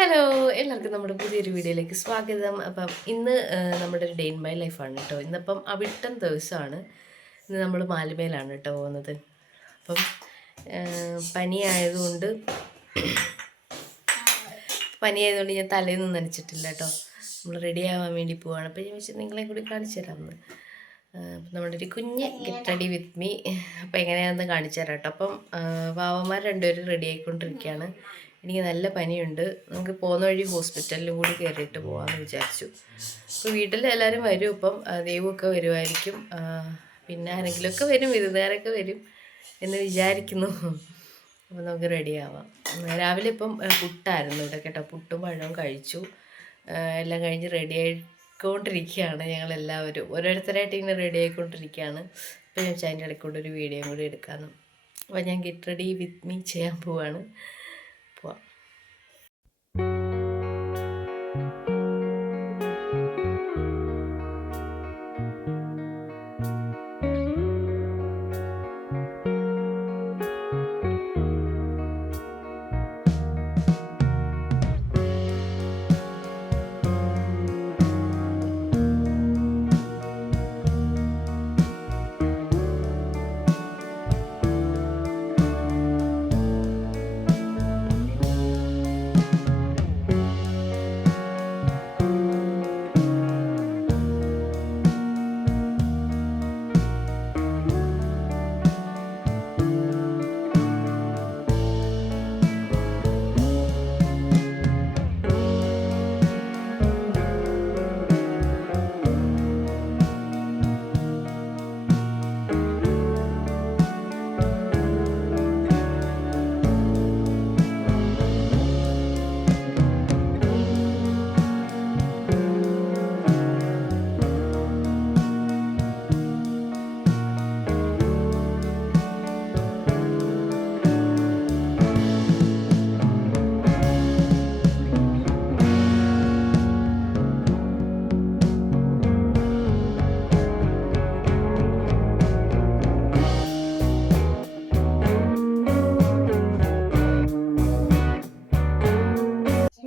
Hello എല്ലാവർക്കും നമ്മുടെ പുതിയൊരു വീഡിയോയിലേക്ക് സ്വാഗതം. അപ്പം ഇന്ന് നമ്മുടെ ഒരു ഡേ ഇൻ മൈ ലൈഫാണ് കേട്ടോ. ഇന്നിപ്പം അവിട്ടം ദിവസമാണ്. ഇന്ന് നമ്മൾ മാലിമേലാണ് കേട്ടോ പോകുന്നത്. അപ്പം പനിയായതുകൊണ്ട് ഞാൻ തലേന്നും നനച്ചിട്ടില്ല കേട്ടോ. നമ്മൾ റെഡി ആവാൻ വേണ്ടി പോവാണ്. അപ്പം ഞാൻ വെച്ചാൽ നിങ്ങളെ കൂടി കാണിച്ചു തരാമെന്ന്. നമ്മുടെ ഒരു കുഞ്ഞ് ഗെറ്റ് റെഡി വിത്ത് മീ. അപ്പം എങ്ങനെയാണെന്ന് കാണിച്ചു തരാം കേട്ടോ. അപ്പം വാവന്മാർ രണ്ടുപേരും റെഡി ആയിക്കൊണ്ടിരിക്കുകയാണ്. എനിക്ക് നല്ല പനിയുണ്ട്. നമുക്ക് പോകുന്ന വഴി ഹോസ്പിറ്റലിലും കൂടി കയറിയിട്ട് പോകാമെന്ന് വിചാരിച്ചു. അപ്പോൾ വീട്ടിൽ എല്ലാവരും വരും. ഇപ്പം ദൈവമൊക്കെ വരുമായിരിക്കും. പിന്നെ ആരെങ്കിലുമൊക്കെ വരും, വിരുന്നുകാരൊക്കെ വരും എന്ന് വിചാരിക്കുന്നു. അപ്പോൾ നമുക്ക് റെഡി ആവാം. രാവിലെ ഇപ്പം പുട്ടായിരുന്നു ഇവിടെ കേട്ടോ. പുട്ടും പഴവും കഴിച്ചു. എല്ലാം കഴിഞ്ഞ് റെഡി ആയിക്കൊണ്ടിരിക്കുകയാണ് ഞങ്ങളെല്ലാവരും. ഓരോരുത്തരായിട്ട് ഇങ്ങനെ റെഡി ആയിക്കൊണ്ടിരിക്കുകയാണ്. അപ്പോൾ ഞാൻ അതിൻ്റെ ഇടയ്ക്കൂടെ ഒരു വീഡിയോ കൂടി എടുക്കാമെന്ന്. അപ്പോൾ ഞാൻ ഗെറ്റ് റെഡി വിത്ത് മീ ചെയ്യാൻ പോവാണ്. പോവാം.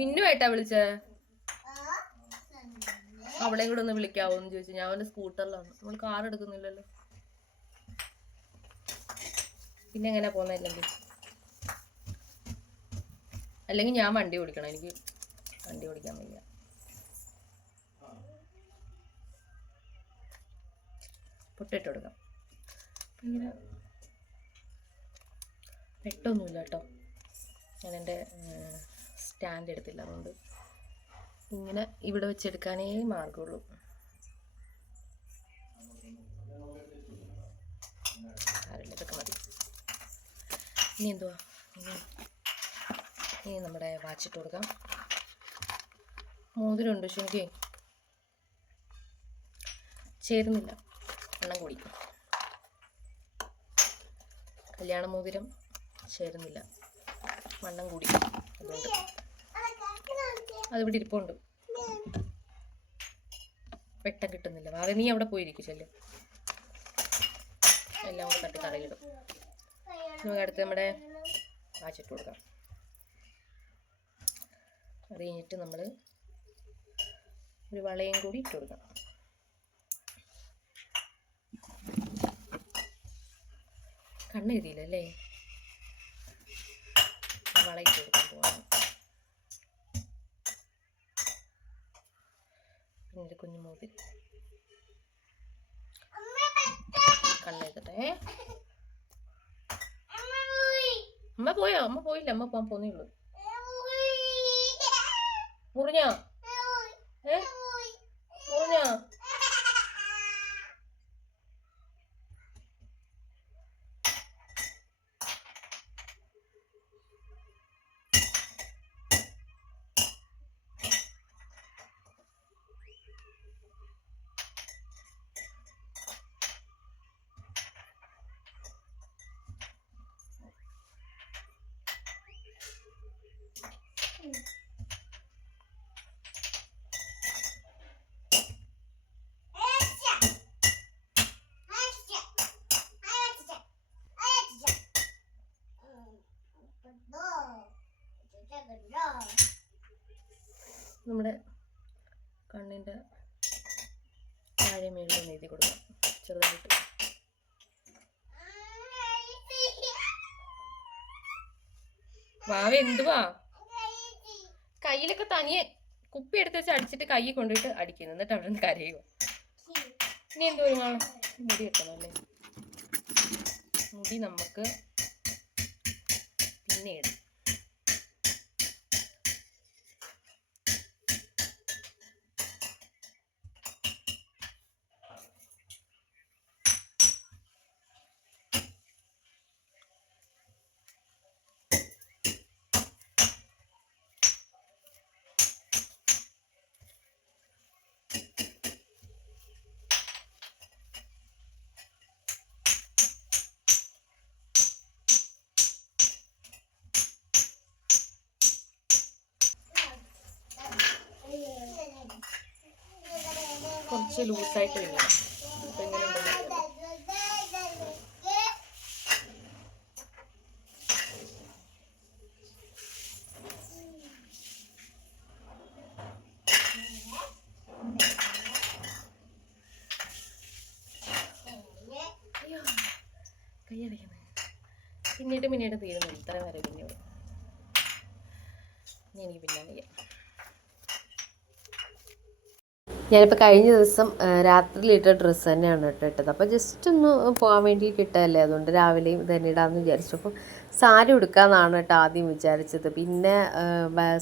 മിന്നുമായിട്ടാ വിളിച്ചേ? അവളെയും കൂടെ ഒന്ന് വിളിക്കാവോ എന്ന് ചോദിച്ചു. ഞാൻ അവന്റെ സ്കൂട്ടറിലാണ്. നമ്മൾ കാർ എടുക്കുന്നില്ലല്ലോ. പിന്നെ എങ്ങനെ പോകുന്നല്ലെങ്കിൽ അല്ലെങ്കിൽ ഞാൻ വണ്ടി ഓടിക്കണം. എനിക്ക് വണ്ടി ഓടിക്കാൻ വയ്യ. പൊട്ടിട്ട് കൊടുക്കാം. ഇങ്ങനെ വെട്ടൊന്നുമില്ല കേട്ടോ. ഞാൻ എൻ്റെ സ്റ്റാൻഡ് എടുത്തില്ല, അതുകൊണ്ട് ഇങ്ങനെ ഇവിടെ വെച്ചെടുക്കാനേ മാർഗമുള്ളൂ. ഇതൊക്കെ മതി. ഇനി എന്തുവാ, ഇനി നമ്മുടെ വാച്ചിട്ട് കൊടുക്കാം. മോതിരമുണ്ട്, പക്ഷെ എനിക്ക് ചേരുന്നില്ല. എണ്ണം കൂടി. കല്യാണ മോതിരം ചേരുന്നില്ല, വണ്ണം കൂടി. അതുകൊണ്ട് അതിവിടെ ഇരിപ്പുണ്ട്. വെട്ടം കിട്ടുന്നില്ല. വേറെ നീ അവിടെ പോയിരിക്കും. ചെല്ല്, എല്ലാം കൂടെ തട്ടി തറയിലിടും. നമുക്ക് അടുത്ത് നമ്മുടെ വാച്ചിട്ട് കൊടുക്കാം. അത് കഴിഞ്ഞിട്ട് നമ്മൾ ഒരു വളയും കൂടി ഇട്ട് കൊടുക്കാം. കണ്ണ് എഴുതിയില്ലല്ലേ? വള ഇട്ട് കൊടുക്കാൻ പോവാണ്. പിന്നെ കുഞ്ഞു മോതിരി കണ്ണെഴുതട്ടെ. അമ്മ പോയോ? അമ്മ പോയില്ല. അമ്മ പോകാൻ പോന്നേ ഉള്ളൂ. മുറിഞ്ഞോ? മുറിഞ്ഞോ? നമ്മുടെ കണ്ണിൻ്റെ താഴെ മേളിൽ എഴുതി കൊടുക്കാം ചെറുതായിട്ട്. വാവ എന്തുവാ കയ്യിലൊക്കെ തനിയെ കുപ്പി എടുത്ത് വെച്ച് അടിച്ചിട്ട് കൈ കൊണ്ടിട്ട് അടിക്കുന്നു, എന്നിട്ട് അവിടെ നിന്ന് കരയുക. ഇനി എന്തോ മുടി വെക്കണം അല്ലേ? മുടി നമുക്ക് പിന്നീട് കുറച്ച് ലൂസായിട്ട് വരിക. അപ്പം എങ്ങനെയുണ്ടെന്ന് കൈയടിക്കുന്നത് പിന്നീട് തീരുന്നു. ഇത്ര നേരം പിന്നീട് എനിക്ക് പിന്നെ ചെയ്യാം. ഞാനിപ്പോൾ കഴിഞ്ഞ ദിവസം രാത്രിയിലിട്ട ഡ്രസ്സ് തന്നെയാണ് ഇട്ടത്. അപ്പോൾ ജസ്റ്റ് ഒന്ന് പോകാൻ വേണ്ടി ഇട്ടതല്ലേ, അതുകൊണ്ട് രാവിലെയും തന്നെ ഇടാമെന്ന് വിചാരിച്ചു. അപ്പോൾ സാരി ഉടുക്കാമെന്നാണ് കേട്ടോ ആദ്യം വിചാരിച്ചത്. പിന്നെ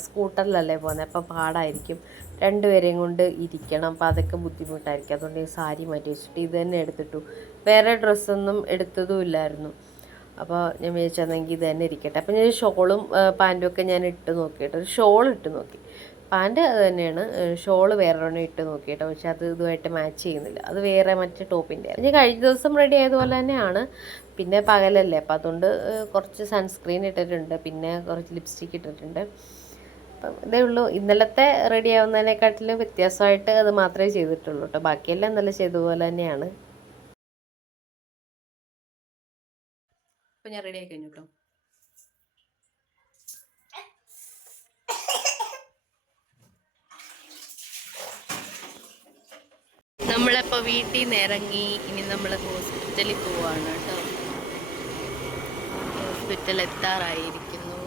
സ്കൂട്ടറിലല്ലേ പോകുന്നത്, അപ്പോൾ പാടായിരിക്കും, രണ്ടുപേരെയും കൊണ്ട് ഇരിക്കണം, അപ്പോൾ അതൊക്കെ ബുദ്ധിമുട്ടായിരിക്കും. അതുകൊണ്ട് ഈ സാരി മാറ്റി വെച്ചിട്ട് ഇത് തന്നെ എടുത്തിട്ടു. വേറെ ഡ്രസ്സൊന്നും എടുത്തതും ഇല്ലായിരുന്നു. അപ്പോൾ ഞാൻ വിചാരിച്ചെന്നെങ്കിൽ ഇത് തന്നെ ഇരിക്കട്ടെ. അപ്പോൾ ഞാൻ ഷോളും പാൻറ്റും ഒക്കെ ഞാൻ ഇട്ട് നോക്കിയിട്ട് ഒരു ഷോൾ ഇട്ട് നോക്കി. പാൻറ്റ് അത് തന്നെയാണ്, ഷോള് വേറൊരെണ്ണം ഇട്ട് നോക്കിയിട്ടോ, പക്ഷെ അത് ഇതുമായിട്ട് മാച്ച് ചെയ്യുന്നില്ല. അത് വേറെ മറ്റേ ടോപ്പിൻ്റെ. ഞാൻ കഴിഞ്ഞ ദിവസം റെഡി ആയതുപോലെ തന്നെയാണ്. പിന്നെ പകലല്ലേ, അപ്പോൾ അതുകൊണ്ട് കുറച്ച് സൺസ്ക്രീൻ ഇട്ടിട്ടുണ്ട്, പിന്നെ കുറച്ച് ലിപ്സ്റ്റിക്ക് ഇട്ടിട്ടുണ്ട്. അപ്പം ഇതേ ഉള്ളൂ. ഇന്നലത്തെ റെഡി ആവുന്നതിനെക്കാട്ടിലും വ്യത്യാസമായിട്ട് അത് മാത്രമേ ചെയ്തിട്ടുള്ളൂ കേട്ടോ. ബാക്കിയെല്ലാം ഇന്നലെ ചെയ്തതുപോലെ തന്നെയാണ്. അപ്പം ഞാൻ റെഡി ആയി കഴിഞ്ഞു കേട്ടോ. നമ്മളിപ്പോൾ വീട്ടിൽ നിന്ന് ഇറങ്ങി, ഇനി നമ്മൾ ഹോസ്പിറ്റലിൽ പോവാണ് കേട്ടോ. ഹോസ്പിറ്റൽ എത്താറായിരിക്കുന്നു.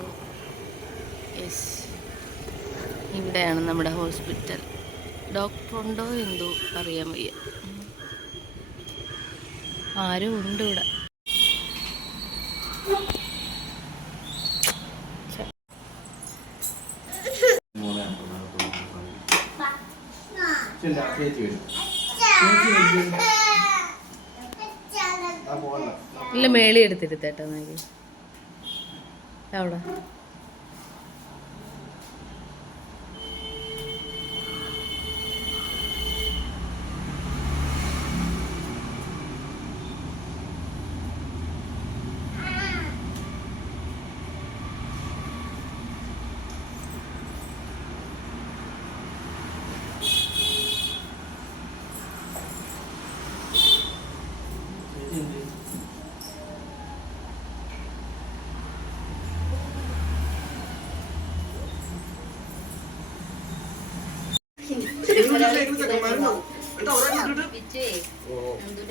യെസ്, ഇവിടെയാണ് നമ്മുടെ ഹോസ്പിറ്റൽ. ഡോക്ടറുണ്ടോ എന്തോ അറിയാൻ വയ്യ, ആരും ഉണ്ട് ഇവിടെ. ഇല്ല, മേളി എടുത്തിരുത്തേട്ടോ നോക്കി അവിടെ.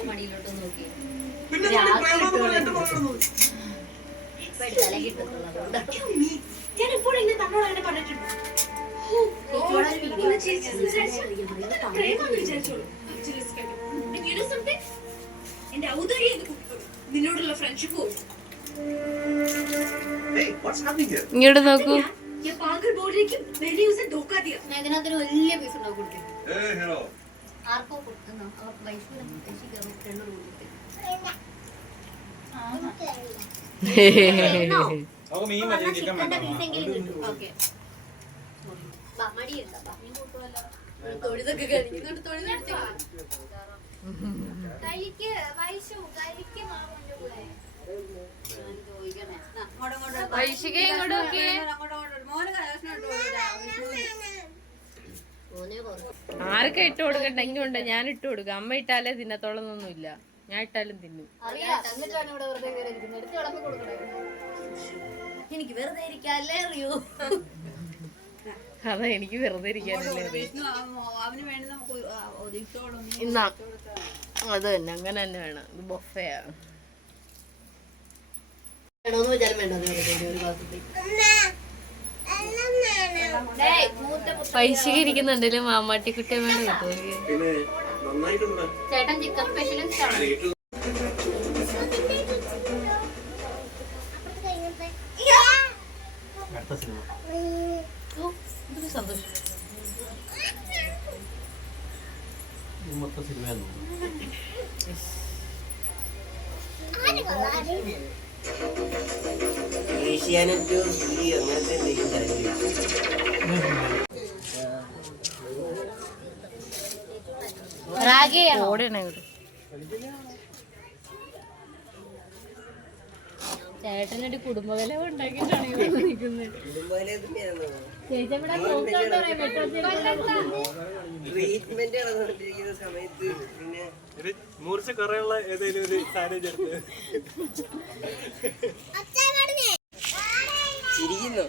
മടിയിലോട്ട് നോക്കി നിന്നോടുള്ള ഫ്രണ്ട്ഷിപ്പ് ഇങ്ങോട്ട് നോക്കൂ. ഇതിനകത്തൊരു വലിയ പൈസ ഉണ്ടാവും കൊടുത്തിട്ട് ആർക്കോ കൊടുക്കുന്ന തൊഴുതൊക്കെ കഴിക്കുന്നുണ്ട്. തൊഴുതെടുത്ത് ആർക്കാ ഇട്ട് കൊടുക്കണ്ട, ഇങ്ങോട്ട് ഞാൻ ഇട്ട് കൊടുക്കാം. അമ്മ ഇട്ടാലേ തിന്നത്തോളന്നൊന്നുമില്ല, ഞാൻ ഇട്ടാലും തിന്നും. എനിക്ക് വെറുതെ ഇരിക്കാല്ലേ അറിയൂ. അതാ എനിക്ക് വെറുതെ ഇരിക്കാനല്ലേ അത് തന്നെ അങ്ങനെ തന്നെ വേണം. ഇത് ബൊഫയാണ്. പൈസ ഇരിക്കുന്നുണ്ടല്ലോ മാമാട്ടിക്കുട്ടിയമ്മയുടെ കിട്ടുമോ? ചേട്ടൻ ചിക്കൻ സ്പെഷ്യലിസ്റ്റ് ആണ്. സന്തോഷം ഏഷ്യാനെറ്റ് അങ്ങനത്തെ ചേട്ടനൊരു കുടുംബകല ഉണ്ടാക്കിയിട്ടാണ് നിൽക്കുന്നത്. ട്രീറ്റ്മെന്റ് നടന്നുകൊണ്ടിരിക്കുന്ന സമയത്ത് പിന്നെ മൂർച്ച കുറയുള്ള ഏതെങ്കിലും ഒരു സാധനം ചേർത്ത് ചിരിക്കുന്നു.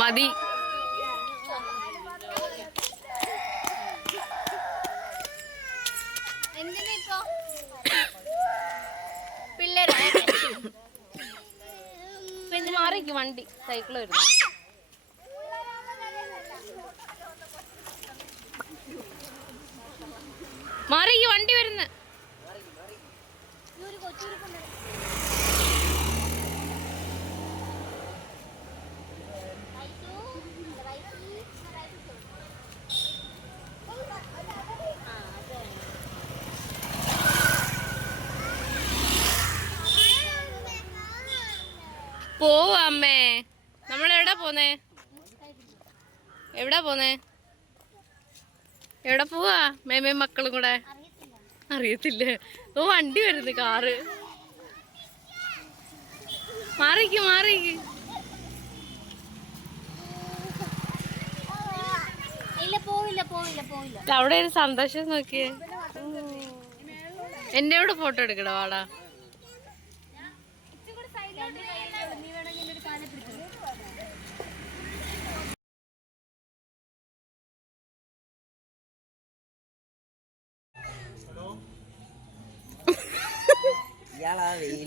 മതി. പിള്ളേര് മാറിക്ക് വണ്ടി സൈക്കിള് വരുന്നു. മാറിക്ക് വണ്ടി വരുന്നു. പോവാ അമ്മേ. നമ്മളെവിടാ പോന്നേ? എവിടാ പോന്നേ? എവിടെ പോവാ മേമയും മക്കളും കൂടെ? അറിയത്തില്ല. ഓ വണ്ടി വരുന്നു, കാറ്. മാറിക്ക് മാറിക്ക്. അവിടെ ഒരു സന്തോഷം നോക്കിയേ. എന്റെ കൂടെ ഫോട്ടോ എടുക്കണോ? വാടാ.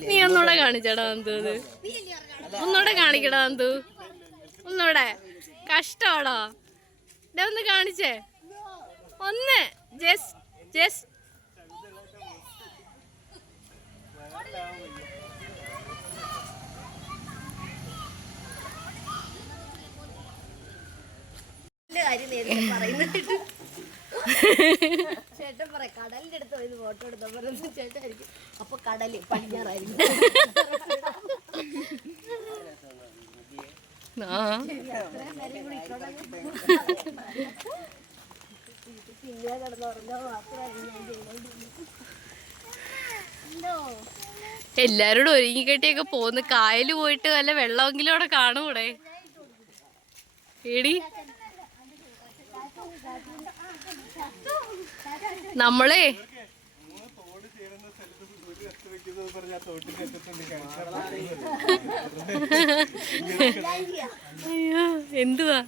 നീ ഒന്നൂടെ കാണിച്ചടാ അന്തു. ഒന്നൂടെ കാണിക്കടാ അന്തു. ഒന്നൂടെ. കഷ്ടമാടാ. ഒന്ന് കാണിച്ചേ. ഒന്ന് ജസ്റ്റ് ചേട്ടൻ പറയാം കടലിന്റെ അടുത്ത് പോയി ഫോട്ടോ എടുത്തോ പറയുന്നത്. ചേട്ടനായിരിക്കും അപ്പൊ കടല് പടിഞ്ഞാറായിരിക്കും. പിന്നെ കിടന്ന് പറഞ്ഞാൽ മാത്രമായിരുന്നു. എല്ലാരോടും ഒരുങ്ങി കെട്ടിയൊക്കെ പോന്ന് കായല് പോയിട്ട് വല്ല വെള്ളമെങ്കിലും അവിടെ കാണൂടെ? ഏടി നമ്മളെ അയ്യോ എന്തുവാ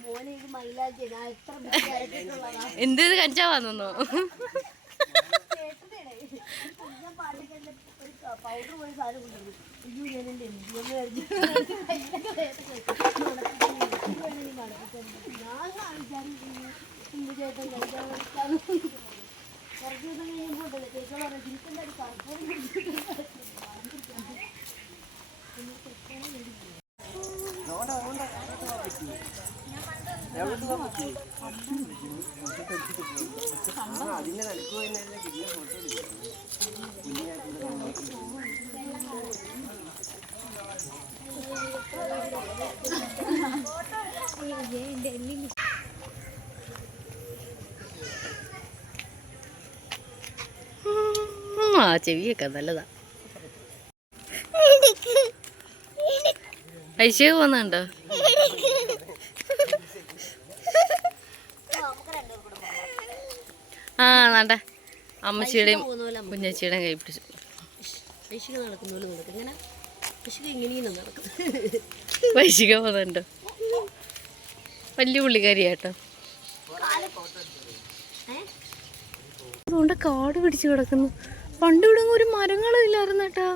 എന്ത് കഞ്ചാവാന്നോ? പൗഡർ പോയി സാധനം കൊണ്ടുവരും. ഞാൻ കാണിച്ചാൽ ചേട്ടൻ കഴിക്കാൻ കുറച്ച് ദിവസം കഴിയുമ്പോൾ ചേച്ചോട് പറയാം ചിരിക്കുന്ന ഒരു അതിന്റെ നടക്കുക തന്നെ കിട്ടിയ ഫോട്ടോ ആ ചെവിയൊക്കെ നല്ലതാ. ഐശ്വര്യ പോന്നുണ്ടോ? ആ നാണ്ട അമ്മച്ചിയുടെയും കുഞ്ഞച്ചിയുടെയും കൈ പിടിച്ചു. പൈശിക നടക്കുന്ന പോലെ നടക്കും. ഇങ്ങനെ പൈശിക ഇങ്ങനെയും നടക്കും. പൈശിക പോകുന്നുണ്ട്. വലിയ പുള്ളിക്കാരിയാട്ടോ. അതുകൊണ്ട് കാട് പിടിച്ച് കിടക്കുന്നു. പണ്ട് ഇവിടെ ഒരു മരങ്ങളും ഇല്ലായിരുന്നു കേട്ടാ.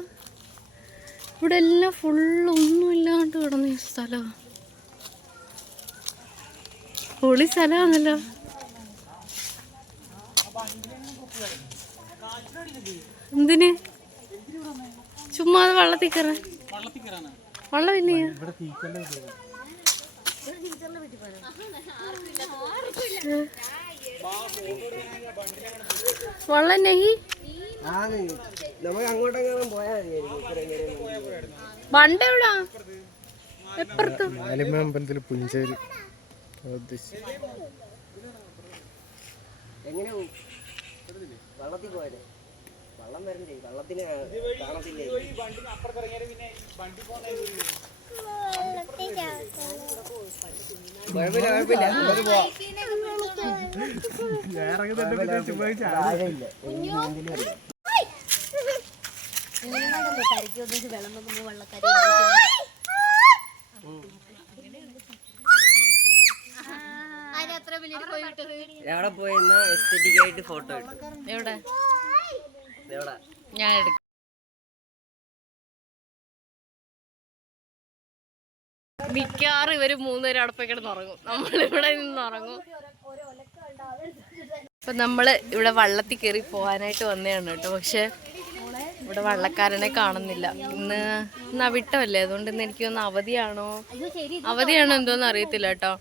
ഇവിടെ എല്ലാം ഫുള്ളൊന്നും ഇല്ലാണ്ട് കിടന്ന ഈ സ്ഥലം. പൊളി സ്ഥലമാണല്ലോ. എന്തിന് ചുമ്മാ വള്ളത്തിൽ കയറാൻ? വള്ളമില്ലേ? വള്ളം നഹി നമുക്ക് അങ്ങോട്ടെങ്കിലും പോയാൽ മതിയായിരിക്കും. വണ്ട എവിടാ? എപ്പുറത്ത് അമ്പലത്തിൽ പുഞ്ചേരി. എങ്ങനെ വള്ളത്തിൽ പോയാലേ? വള്ളം വരണ്ടേ? വള്ളത്തിന് കാണത്തില്ലേ? എവിടെ പോയെന്നാ എസ്തെറ്റിക് ആയിട്ട് ഫോട്ടോ ഇട്ടു. എവിടെ? എവിടെ? ഞാൻ എടുക്കാം. മിക്കവാറും ഇവര് 3 പേരും അവിടെ പോയി കിടന്ന് ഉറങ്ങും. നമ്മളിവിടെ നിന്ന് ഉറങ്ങും. അപ്പൊ നമ്മള് ഇവിടെ വള്ളത്തിൽ കയറി പോകാനായിട്ട് വന്നതാണ് കേട്ടോ. പക്ഷെ ഇവിടെ വള്ളക്കാരനെ കാണുന്നില്ല. ഇന്ന് അവിട്ടമല്ലേ, അതുകൊണ്ട് ഇന്ന് എനിക്ക് തോന്നുന്നു അവധിയാണോ എന്തോന്ന് അറിയത്തില്ല കേട്ടോ.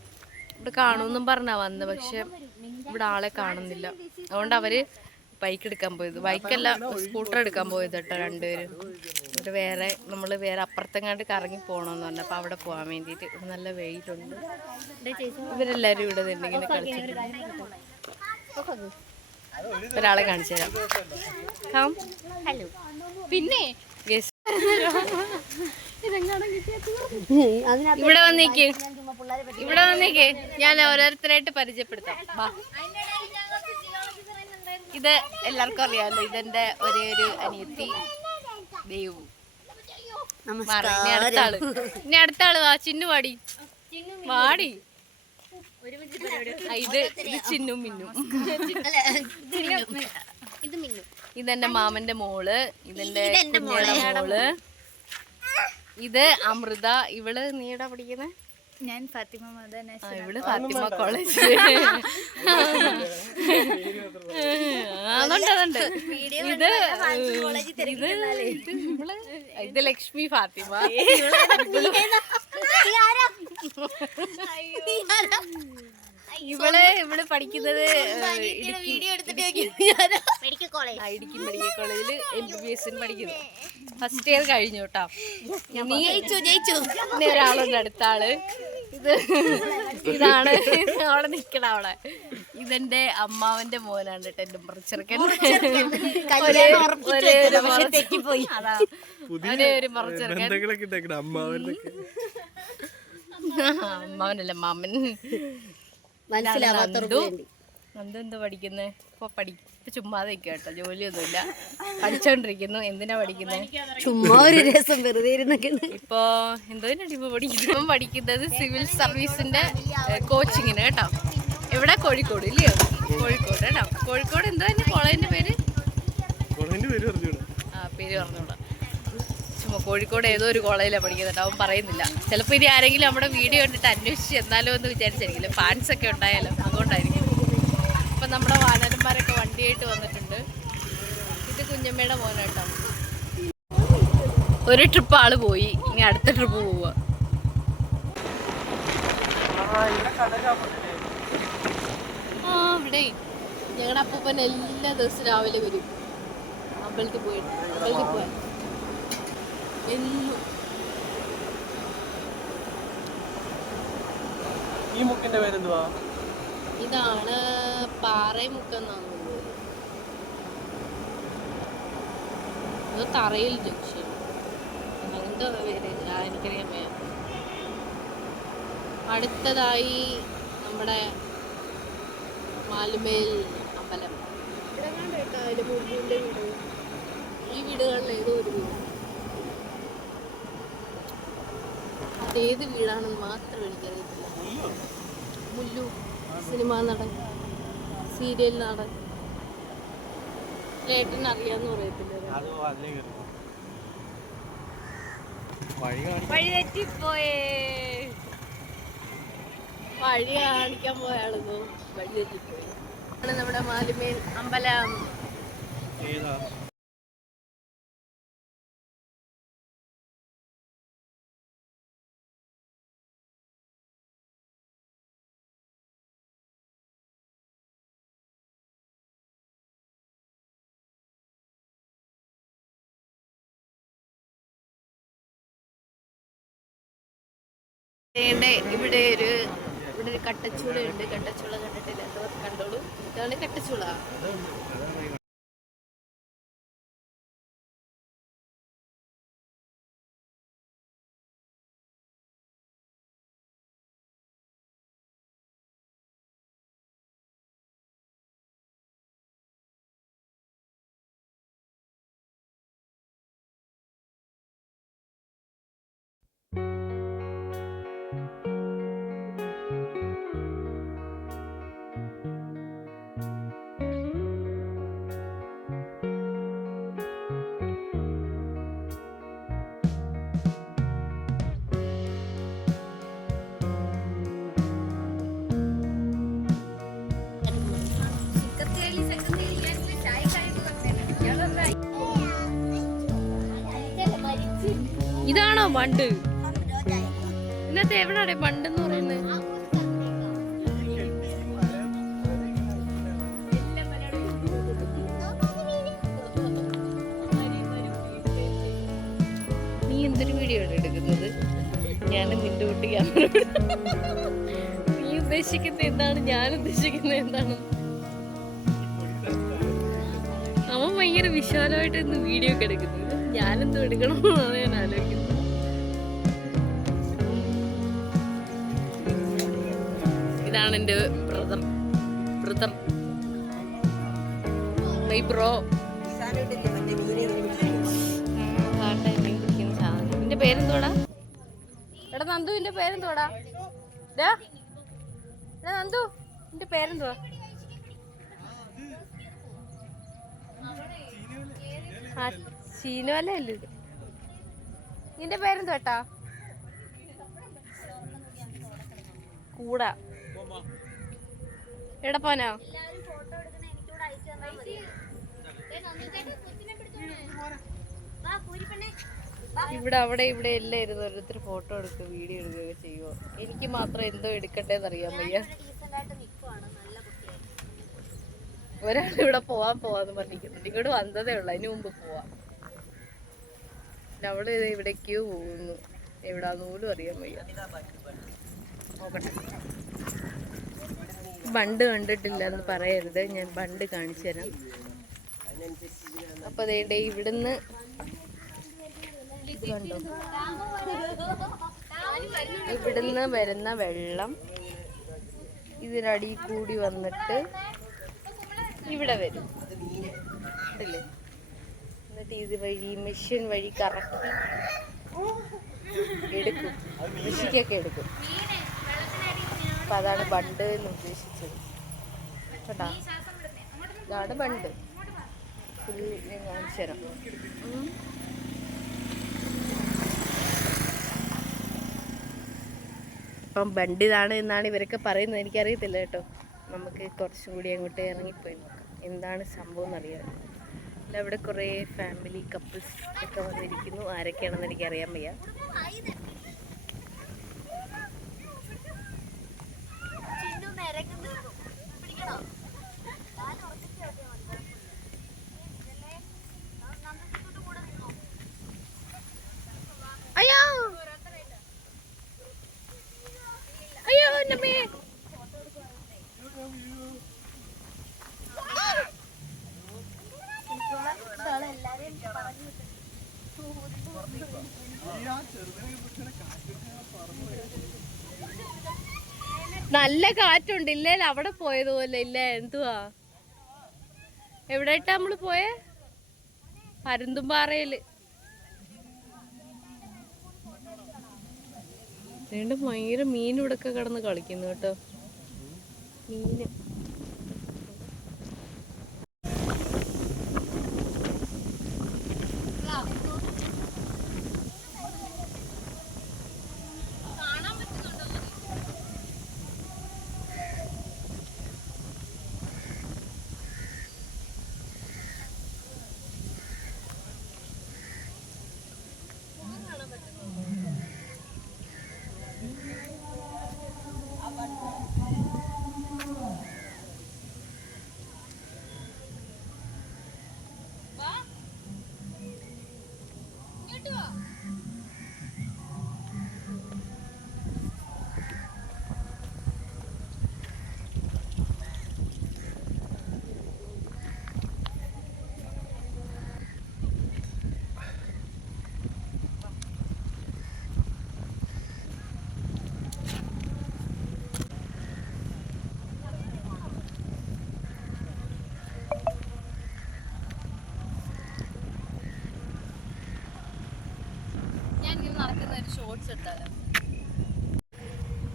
ഇവിടെ കാണുമെന്നും പറഞ്ഞാ വന്നത്, പക്ഷെ ഇവിടെ ആളെ കാണുന്നില്ല. അതുകൊണ്ട് അവര് ബൈക്ക് എടുക്കാൻ പോയത്, ബൈക്കല്ല സ്കൂട്ടർ എടുക്കാൻ പോയത് കേട്ടോ 2 പേരും. എന്നിട്ട് നമ്മൾ വേറെ അപ്പുറത്തെങ്ങാണ്ട് കറങ്ങി പോകണമെന്ന് പറഞ്ഞു. അപ്പോൾ അവിടെ പോകാൻ വേണ്ടിയിട്ട്. നല്ല വെയിലുണ്ട്. ഇവരെല്ലാവരും ഇവിടെ ഇങ്ങനെ കളിച്ചിട്ടുണ്ട്. ഒരാളെ കാണിച്ചു തരാം. പിന്നെ ഇവിടെ വന്നേക്ക് ഞാൻ ഓരോരുത്തരായിട്ട് പരിചയപ്പെടുത്താം. ഇത് എല്ലാവർക്കും അറിയാമല്ലോ, ഇതെന്റെ ഒരേ ഒരു അനിയത്തി ദേവു. ഇനി അടുത്ത ആള് വാ, ചിന്നു വാടി. ഇത് ചിന്നും മിന്നും. ഇതെന്റെ മാമന്റെ മോള്, ഇതെന്റെ മോള്. ഇത് അമൃത. ഇവള് നീടാ പഠിക്കുന്നെ? ഞാൻ ഫാത്തിമ മദൻ. ഇവള് ഫാത്തിമ കോളേജ്. അതുണ്ട്. ഇത് ലക്ഷ്മി ഫാത്തിമ. ഇവള് പഠിക്കുന്നത് ഇടുക്കി മെഡിക്കൽ കോളേജില് MBBS പഠിക്കുന്നു. ഫസ്റ്റ് ഇയർ കഴിഞ്ഞു കേട്ടോ. ഇനി ഒരാളുണ്ട്, അടുത്ത ആള്. ഇതാണ് അവിടെ നിക്കണ അവളെ. ഇതെന്റെ അമ്മാവന്റെ മോനാണ് കേട്ടോ, എന്റെ മുറച്ചെറുക്കൻ. ഒരേ ഒരു മുറച്ചെറുക്കൻ. അമ്മാവനല്ല, മാമൻ. നന്ദു എന്താ പഠിക്കുന്നേ? ഇപ്പൊ ചുമ്മാതെ നിൽക്കുക കേട്ടോ, ജോലിയൊന്നുമില്ല, പഠിച്ചോണ്ടിരിക്കുന്നു. എന്തിനാ പഠിക്കുന്നത്? ചുമ്മാ ഒരു രസം വെറുതെ ഇരുന്നൊക്കെ. ഇപ്പൊ പഠിക്കുന്നത് സിവിൽ സർവീസിന്റെ കോച്ചിങ്ങിന് കേട്ടോ. എവിടെ? കോഴിക്കോട് ഇല്ലയോ? കോഴിക്കോട് കേട്ടോ. കോഴിക്കോട് എന്താ കോളേജിന്റെ പേര്? പേര് പറഞ്ഞോളാം. ചുമ്മാ കോഴിക്കോട് ഏതോ ഒരു കോളേജിലാണ് പഠിക്കുന്നത്. അവൻ പറയുന്നില്ല. ചിലപ്പോൾ ഇനി ആരെങ്കിലും നമ്മുടെ വീഡിയോ കണ്ടിട്ട് അന്വേഷിച്ച് എന്നാലോ എന്ന് വിചാരിച്ചായിരിക്കില്ല, ഫാൻസ് ഒക്കെ ഉണ്ടായാലോ, അതുകൊണ്ടായിരിക്കും. അപ്പം നമ്മുടെ വാനരന്മാരൊക്കെ വണ്ടിയായിട്ട് വന്നിട്ടുണ്ട്. ഇത് കുഞ്ഞമ്മയുടെ മോനാട്ടോ. ഒരു ട്രിപ്പ് ആള് പോയി, ഇനി അടുത്ത ട്രിപ്പ് പോവുക. ഇവിടെ ഞങ്ങളുടെ അപ്പൂപ്പൻ എല്ലാ ദിവസവും രാവിലെ വരും അമ്പലത്തിൽ പോയി എന്നും. ഈ മുക്കിന്റെ പേരെന്തുവാ? ഇതാണ് പാറമുക്കെന്നാണ് ഇത്. തറയിൽ ജംഗ്ഷൻ അങ്ങനത്തെ പേര് എനിക്കറിയാൻ വയ്യ. അടുത്തതായി നമ്മുടെ മാലുമേൽ അമ്പലം. അതിന്റെ മുല്ലുവിന്റെ വീട്, ഈ വീടുകളിൽ ഏതോ ഒരു വീട്. അതേത് വീടാണെന്ന് മാത്രം എനിക്കറിയത്തില്ല. മുല്ലു സിനിമാ നടൻ, സീരിയൽ നടൻ. ഏട്ടൻ അറിയാന്ന് പറയത്തില്ല. വഴി തെറ്റിപ്പോയേ. വഴി കാണിക്കാൻ പോയാളെന്നോ വഴി തെറ്റിപ്പോയി. നമ്മുടെ മാലിമേൽ അമ്പലം. ഇവിടെ ഒരു കട്ടച്ചൂളയുണ്ട്. കട്ടച്ചൂള കണ്ടിട്ടില്ലാത്തവർ കണ്ടോളൂ. ഇതാണ് കട്ടച്ചൂള. ഇതാണോ ബണ്ട്? ഇന്നത്തെ എവിടെയാണ് ബണ്ടെന്ന് പറയുന്നത്? നീ എന്തൊരു വീഡിയോ ആണ് എടുക്കുന്നത്? ഞാൻ നിന്റെ കുട്ടി ക്യാമറ. നീ ഉദ്ദേശിക്കുന്നത് എന്താണ്? ഞാൻ ഉദ്ദേശിക്കുന്നത് എന്താണ്? അവൻ ഭയങ്കര വിശാലമായിട്ട് ഇന്ന് വീഡിയോ ഒക്കെ എടുക്കുന്നത്. ഞാനെന്തോ എടുക്കണമെന്നാണ് ഞാൻ ആലോചിക്കുന്നത്. ഇതാണ് എൻ്റെ ബ്രദർ മൈ ബ്രോ. നിന്റെ പേരെന്തോടാ? എടാ നന്ദു, നിന്റെ പേരെന്തോടാ? നന്ദു, നിന്റെ പേരെന്തുവാ? ചീനോല അല്ലേ ഇത്? നിന്റെ പേരെന്തു കേട്ടാ? കൂടാ എവിടെ പോനാ? ഇവിടെ അവിടെ ഇവിടെ എല്ലാം ഇരുന്ന് ഓരോരുത്തർ ഫോട്ടോ എടുക്കുക, വീഡിയോ എടുക്കുകയൊക്കെ ചെയ്യുമോ? എനിക്ക് മാത്രം എന്തോ എടുക്കണ്ടേന്ന് അറിയാൻ വയ്യ. ഒരാൾ ഇവിടെ പോവാന്ന് പറഞ്ഞിരിക്കുന്നുണ്ട്. ഇങ്ങോട്ട് വന്നതേ ഉള്ളു, അതിന് മുമ്പ് പോവാം. അവിടെ ഇവിടേക്കോ പോകുന്നു, എവിടാന്ന് പോലും അറിയാൻ വയ്യ. നോക്കട്ടെ. ബണ്ട് കണ്ടിട്ടില്ല എന്ന് പറയരുത്, ഞാൻ ബണ്ട് കാണിച്ചു തരാം. അപ്പൊ അതേ ഇവിടുന്ന് ഇത് കണ്ടോ, ഇവിടുന്ന് വരുന്ന വെള്ളം ഇതിനടിയിൽ കൂടി വന്നിട്ട് ഇവിടെ വരും, ഇല്ലേ? എന്നിട്ട് ഇത് വഴി മെഷീൻ വഴി കറക്കി എടുക്കും, കൃഷിക്കൊക്കെ എടുക്കും. അപ്പം അതാണ് ബണ്ട് എന്ന് ഉദ്ദേശിച്ചത് കേട്ടാ. ഇതാണ് ബണ്ട്. ഫുൾ ഞാൻ കാണിച്ചു തരാം. അപ്പം ബണ്ട് ഇതാണ് എന്നാണ് ഇവരൊക്കെ പറയുന്നത്. എനിക്കറിയത്തില്ല കേട്ടോ. നമുക്ക് കുറച്ചും കൂടി അങ്ങോട്ട് ഇറങ്ങിപ്പോയി നോക്കാം എന്താണ് സംഭവം എന്നറിയാം. അല്ല, ഇവിടെ കുറേ ഫാമിലി കപ്പിൾസ് ഒക്കെ വന്നിരിക്കുന്നു. ആരൊക്കെയാണെന്ന് എനിക്കറിയാൻ വയ്യ. അയ്യോ അയ്യോ നമ്മേ നല്ല കാറ്റുണ്ട്. ഇല്ലേ അവിടെ പോയതുപോലെ ഇല്ല. എന്തുവാ എവിടെയായിട്ടാ നമ്മള് പോയേ? പരുന്തുംപാറയില്. വീണ്ടും ഭയങ്കര മീൻ ഇവിടൊക്കെ കിടന്ന് കളിക്കുന്നു കേട്ടോ. മീന്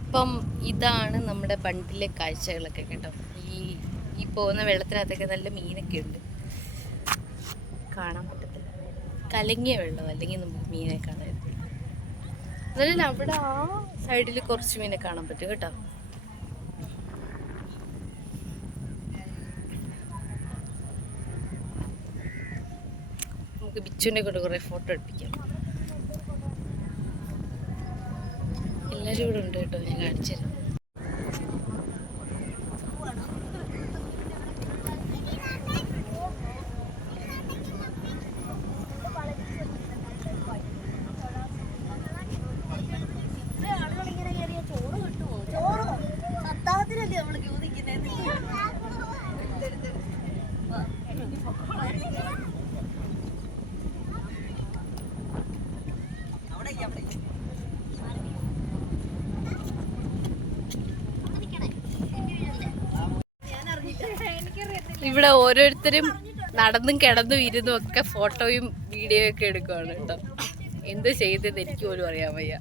ഇപ്പം ഇതാണ് നമ്മുടെ ബണ്ടിലെ കാഴ്ചകളൊക്കെ കേട്ടോ. ഈ പോകുന്ന വെള്ളത്തിനകത്തൊക്കെ നല്ല മീനൊക്കെ ഉണ്ട്. കാണാൻ പറ്റത്തില്ല, കലങ്ങിയ വെള്ളം, അല്ലെങ്കിൽ നമുക്ക് മീനെ കാണാൻ. എന്നാലും അവിടെ ആ സൈഡിൽ കുറച്ച് മീനെ കാണാൻ പറ്റും കേട്ടോ. നമുക്ക് ബിച്ചുവിനെ കൊണ്ട് കുറേ ഫോട്ടോ എടുപ്പിക്കാം. എല്ലാവരും ഇവിടെ ഉണ്ട് കേട്ടോ, ഞാൻ കാണിച്ചു തരാം. ഇവിടെ ഓരോരുത്തരും നടന്നും കിടന്നും ഇരുന്നും ഒക്കെ ഫോട്ടോയും വീഡിയോയും ഒക്കെ എടുക്കുവാണ് കേട്ടോ. എന്ത് ചെയ്തെന്ന് എനിക്ക് പോലും അറിയാൻ വയ്യ.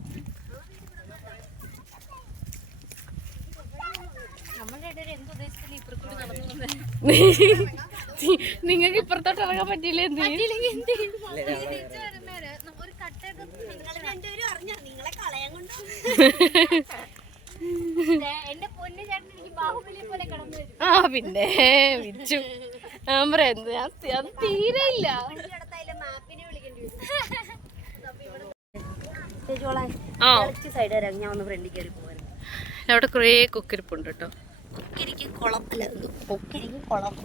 നിങ്ങൾക്ക് ഇപ്പുറത്തോട്ട് ഇറങ്ങാൻ പറ്റിയില്ലേ? ആ പിന്നെ വിച്ചു എന്ത് അത് തീരെ ഇല്ല. അവിടെ കുറേ കൊക്കിരിപ്പുണ്ട് കേട്ടോ. കൊക്കിരിക്കും കുളം അല്ല, കൊക്കിരിക്കും കുളം.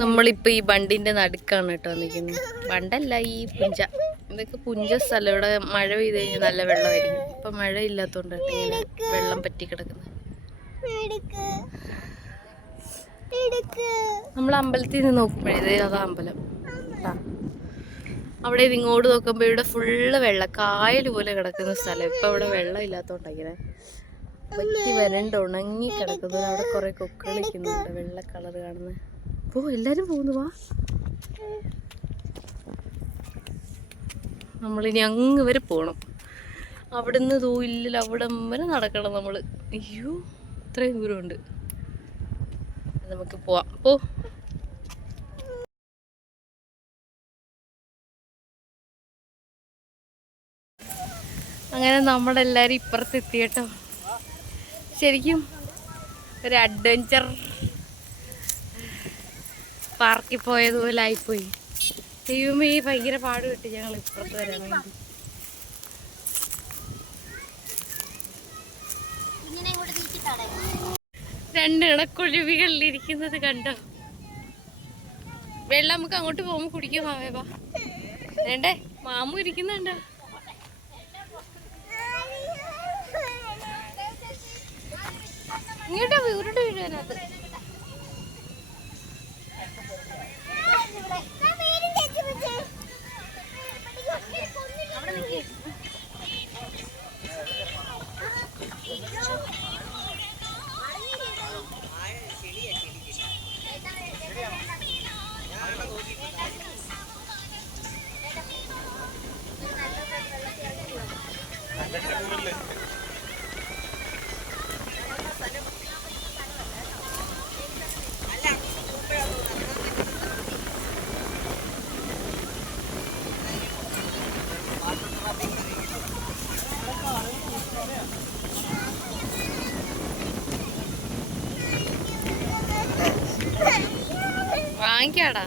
നമ്മളിപ്പോ ഈ ബണ്ടിന്റെ നടുക്കാണ് കേട്ടോ നിൽക്കുന്നത്. ബണ്ടല്ല, ഈ പുഞ്ച. ഇതൊക്കെ പുഞ്ച സ്ഥലം. ഇവിടെ മഴ പെയ്ത് കഴിഞ്ഞാൽ നല്ല വെള്ളമായിരിക്കും. ഇപ്പൊ മഴ ഇല്ലാത്തോണ്ടാണ് ഇങ്ങനെ വെള്ളം പറ്റി കിടക്കുന്നത്. നമ്മൾ അമ്പലത്തിൽ നിന്ന് നോക്കുമ്പോഴേ അതാ അമ്പലം. അവിടെ ഇങ്ങോട്ട് നോക്കുമ്പോ ഇവിടെ ഫുള്ള് വെള്ളം, കായൽ പോലെ കിടക്കുന്ന സ്ഥലം. ഇപ്പൊ ഇവിടെ വെള്ളം ഇല്ലാത്തോണ്ടാ ഇങ്ങനെ പറ്റി വരണ്ട് ഉണങ്ങി കിടക്കുന്നു. അവിടെ കുറെ കൊക്ക് കളിക്കുന്നുണ്ട്, വെള്ള കളർ കാണുന്നത്. എല്ലാരും പോകുന്നു. വാ, നമ്മളിനി അങ്ങ് വരെ പോണം. അവിടുന്ന് ഇല്ല, അവിടെ വരെ നടക്കണം നമ്മള്. അയ്യോ, ഇത്രയും ദൂരമുണ്ട്. നമുക്ക് പോവാം. അങ്ങനെ നമ്മളെല്ലാരും ഇപ്പുറത്തെത്തി കേട്ടോ. ശരിക്കും ഒരു അഡ്വഞ്ചർ പാർക്കിൽ പോയതുപോലെ ആയിപ്പോയി. ദൈവമേ, ഭയങ്കര പാട് കിട്ടി ഞങ്ങൾ ഇപ്പുറത്ത് വരാൻ വേണ്ടി. രണ്ട് ഇണക്കൊഴുവികളിലിരിക്കുന്നത് കണ്ടോ? വെള്ളം നമുക്ക് അങ്ങോട്ട് പോകുമ്പോ കുടിക്കാം. മാവേവാ വേണ്ടേ? മാമു ഇരിക്കുന്നുണ്ടോ? ഇങ്ങോട്ടാ ഉരുണ്ട് വീഴാനകത്ത്. വാങ്ങിക്കാടാ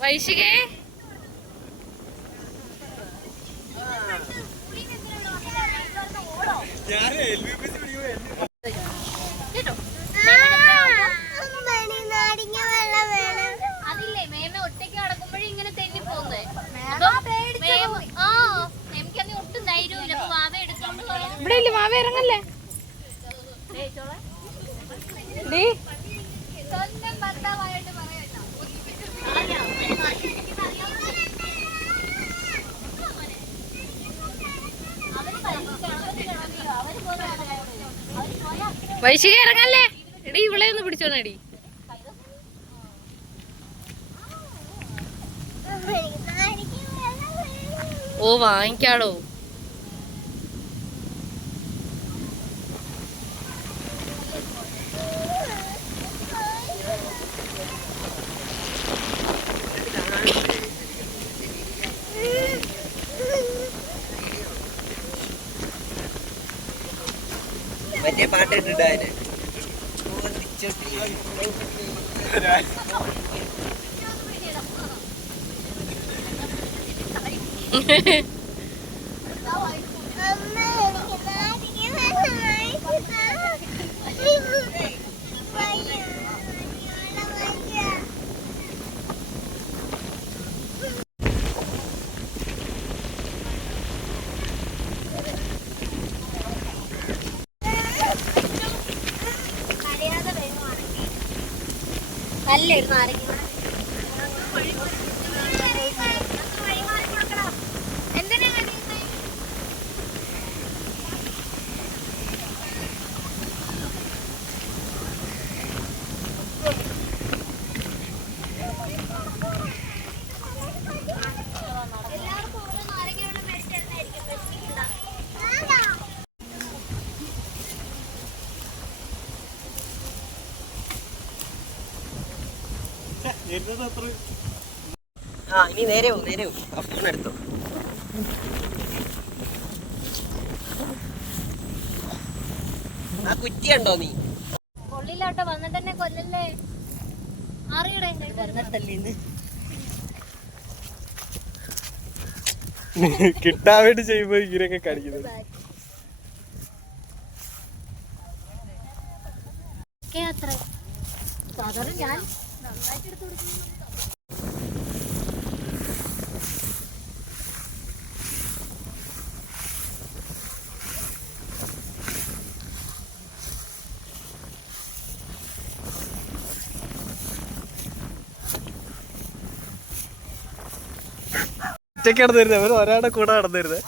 വൈശികേ. അതില്ലേ മേമ ഒറ്റയ്ക്ക് നടക്കുമ്പോഴേ ഇങ്ങനെ തെന്നി പോകുന്നേ. എനിക്കന്ന് ഒട്ടും ധൈര്യമില്ല. അപ്പൊ വാവ എടുത്തോണ്ട് പോയാ ഇവിടെ ഇല്ല മാവ ഇറങ്ങല്ലേ. സ്വന്തം ഭർത്താവായിട്ട് പറയണ്ട. വൈശിക ഇറങ്ങല്ലേ. എടി ഇവളെ ഒന്ന് പിടിച്ചോണടി. ഓ വാങ്ങിക്കാടോ. മറ്റേ പാട്ട് ഇട്ടിട്ട് നല്ലായിരുന്നു ആരെങ്കിലും എന്തിനാ എല്ലാവർക്കും ഓരോ നാരങ്ങ മേടിച്ചിരുന്നായിരിക്കും. ആ ഇനി നേരെ പോകും ആ ഫോൺ എടുത്തോ. ആ കുറ്റി ഉണ്ടോ നീ? കൊള്ളിലോട്ട് വന്നിട്ട് തന്നെ കൊല്ലല്ലേ. അറിയടേ കിട്ടാൻ വേണ്ടി ചെയ്യുമ്പോ ഇങ്ങനെയൊക്കെ കാണിക്കുന്നത്. സാധാരണ ഞാൻ നന്നായിട്ട് എടുത്തു കൊടുക്കുന്നു. ഒറ്റയ്ക്ക് നടന്നിരുന്നത് അവർ ഒരാളുടെ കൂടെ നടന്നിരുന്നത്.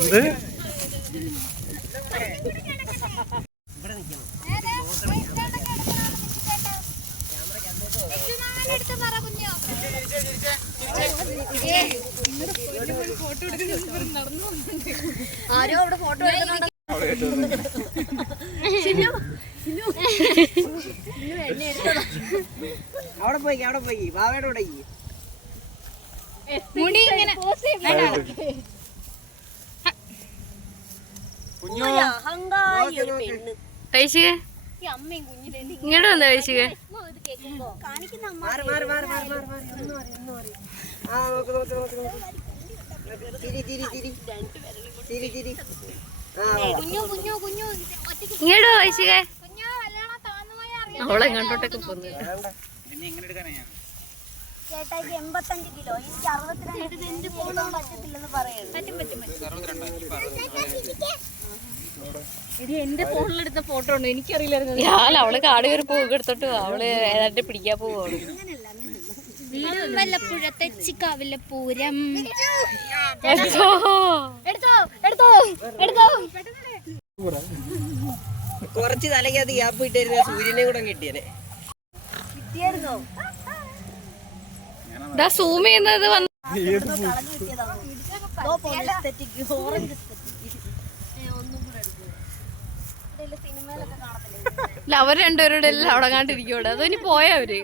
എന്ത് ആരോ അവിടെ ഫോട്ടോ എടുക്കുന്നുണ്ട്. അവിടെ പോയി ബാവയുടെ കൂടെ മുടി ഇങ്ങനെ വൈശിക ഈ അമ്മയും കുഞ്ഞിലെ ഇങ്ങോട്ട് വന്ന വൈശിക. ഇത് കേൾക്കുമ്പോ കാണിക്കുന്ന അമ്മ ആ നോക്ക് ചിരി ആ കുഞ്ഞു കുഞ്ഞു കുഞ്ഞു ഒറ്റയ്ക്ക് ഇങ്ങോട്ട് വൈശിക. കുഞ്ഞു കല്യാണം താന്നു പോയാ അറിയാം. അവളെ എങ്ങോട്ടോട്ടൊക്കെ പോകുന്നു. ചേട്ടായിക്ക് 85 കിലോ, എനിക്ക് 62. പോകാൻ പറ്റത്തില്ലെന്ന് പറയുന്നു. പറ്റും ഇത് എന്റെ ഫോണിലെടുത്ത ഫോട്ടോ ഉണ്ട്, എനിക്കറിയില്ലായിരുന്നു. ഞാൻ അവള് കാട് കയറി പോവുക എടുത്തോട്ട് അവള് ഏതാണ്ട് പിടിക്കാൻ പോവാണ്. അമ്പലപ്പുഴ തെച്ചിക്കാവിലെ പൂരം. എടുത്തോ. എടുത്തോ എടുത്തോ എടുത്തോ. കുറച്ച് തലയ്ക്കകത്ത് ഗ്യാപ്പ് ഇട്ടിരുന്ന സൂര്യനെ കൂടെ കിട്ടിയനെ. സൂം ചെയ്യുന്നത് വന്ന് അവർ രണ്ടുപേരുടെ എല്ലാം അവിടെ കണ്ടിരിക്കൂടെ. അതോ ഇനി പോയാ അവര്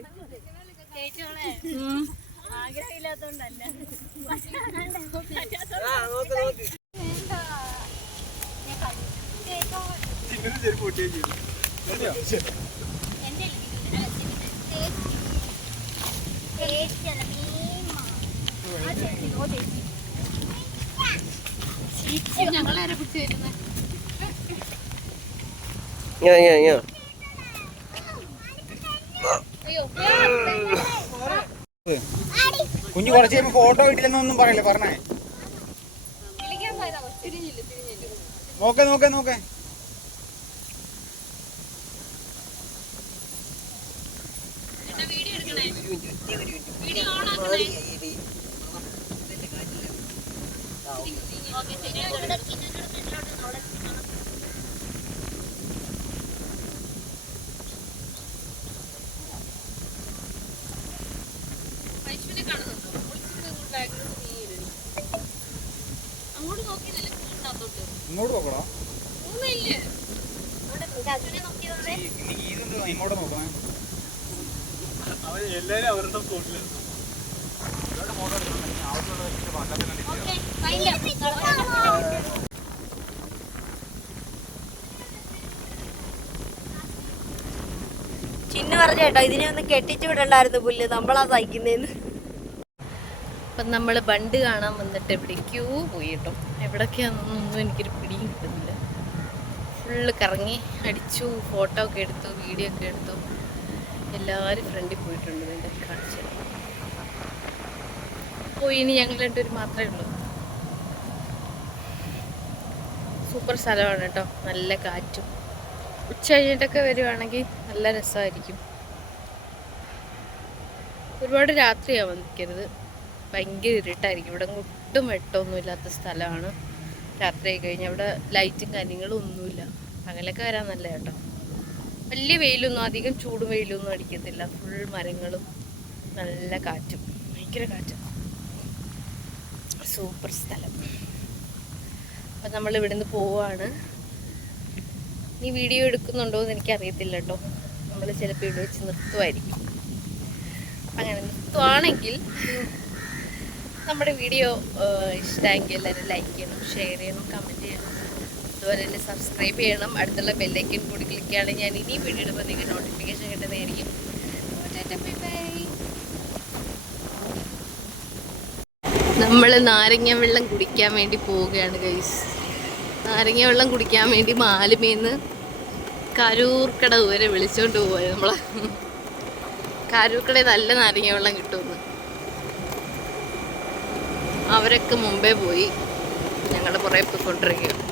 ആഗ്രഹമില്ലാത്തോണ്ടല്ല. ഞങ്ങളാരെ പിടിച്ചു വരുന്നത്. കുഞ്ഞു കുറച്ച് കഴിയുമ്പോ ഫോട്ടോ കിട്ടില്ലെന്നൊന്നും പറയല്ലേ പറഞ്ഞേ. നോക്കേ നോക്കേ നോക്കേ. ഇങ്ങോട്ട് നോക്കണോ? ഇങ്ങോട്ട് നോക്കണേ. എല്ലാരും അവരുടെ സ്പോട്ടിലാണ്. ചിന്നു പറഞ്ഞ കേട്ടോ, ഇതിനെ ഒന്ന് കെട്ടിച്ചു വിടണ്ടായിരുന്നു പുല്ല്, നമ്മളാ സഹിക്കുന്നേന്ന്. അപ്പം നമ്മൾ ബണ്ട് കാണാൻ വന്നിട്ട് എവിടേക്കോ പോയി കേട്ടോ. എവിടൊക്കെയാണെന്നൊന്നും എനിക്കൊരു പിടിയും കിട്ടുന്നില്ല. ഫുള്ള് കറങ്ങി അടിച്ചു, ഫോട്ടോ ഒക്കെ എടുത്തു, വീഡിയോ ഒക്കെ എടുത്തു. എല്ലാവരും ഫ്രണ്ടിൽ പോയിട്ടുണ്ട്. ഇതിൻ്റെ കാണിച്ചു പോയി. ഇനി ഞങ്ങൾ രണ്ടുപേരും മാത്രമേ ഉള്ളൂ. സൂപ്പർ സ്ഥലമാണ് കേട്ടോ. നല്ല കാറ്റും. ഉച്ച കഴിഞ്ഞിട്ടൊക്കെ വരുവാണെങ്കിൽ നല്ല രസമായിരിക്കും. ഒരുപാട് രാത്രിയാവാൻ നിൽക്കരുത്, ഭയങ്കര ഇരുട്ടായിരിക്കും. ഇവിടെ ഒട്ടും വെട്ടമൊന്നും ഇല്ലാത്ത സ്ഥലമാണ്. രാത്രിയായി കഴിഞ്ഞാൽ ഇവിടെ ലൈറ്റും കാര്യങ്ങളും ഒന്നുമില്ല. പകലൊക്കെ വരാൻ നല്ല കേട്ടോ. വലിയ വെയിലൊന്നും, അധികം ചൂടും വെയിലൊന്നും അടിക്കത്തില്ല. ഫുൾ മരങ്ങളും നല്ല കാറ്റും, ഭയങ്കര കാറ്റും. സൂപ്പർ സ്ഥലം. അപ്പം നമ്മൾ ഇവിടുന്ന് പോവാണ്. നീ വീഡിയോ എടുക്കുന്നുണ്ടോ എന്ന് എനിക്കറിയത്തില്ല കേട്ടോ. നമ്മൾ ചിലപ്പോൾ ഇവിടെ വെച്ച് നിർത്തുമായിരിക്കും. അങ്ങനെ നിർത്തുവാണെങ്കിൽ നമ്മുടെ വീഡിയോ ഇഷ്ടമെങ്കിൽ എല്ലാവരും ലൈക്ക് ചെയ്യണം, ഷെയർ ചെയ്യണം, കമൻറ്റ് ചെയ്യണം. അതുപോലെ തന്നെ സബ്സ്ക്രൈബ് ചെയ്യണം. അടുത്തുള്ള ബെല്ലൈക്കൻ കൂടി ക്ലിക്ക് ചെയ്യുകയാണെങ്കിൽ ഞാൻ ഇനി വീഡിയോ ഇടുമ്പോൾ നിങ്ങൾക്ക് നോട്ടിഫിക്കേഷൻ കിട്ടുന്നതായിരിക്കും. നമ്മൾ നാരങ്ങ വെള്ളം കുടിക്കാൻ വേണ്ടി പോവുകയാണ് ഗൈസ്. നാരങ്ങ വെള്ളം കുടിക്കാൻ വേണ്ടി മാലുമേന്ന് കരൂർക്കട വരെ വിളിച്ചോണ്ട് പോവാ നമ്മളെ. കരൂർക്കടയിൽ നല്ല നാരങ്ങ വെള്ളം കിട്ടുമെന്ന്. അവരൊക്കെ മുമ്പേ പോയി, ഞങ്ങളുടെ പുറകെ പോയിക്കൊണ്ടിരിക്കുകയാണ്.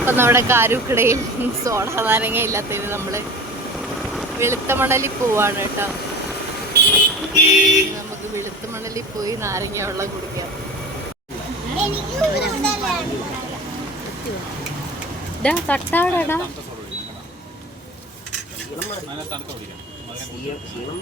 അപ്പം നമ്മുടെ കാരൂക്കടയിൽ സോഡ നാരങ്ങ ഇല്ലാത്തതിന് നമ്മൾ വെളുത്ത മണലിൽ പോവാണ് കേട്ടോ. നമുക്ക് വെളുത്ത മണലിൽ പോയി നാരങ്ങ വെള്ളം കുടിക്കാം. തട്ടാടാ ക്ഷീണം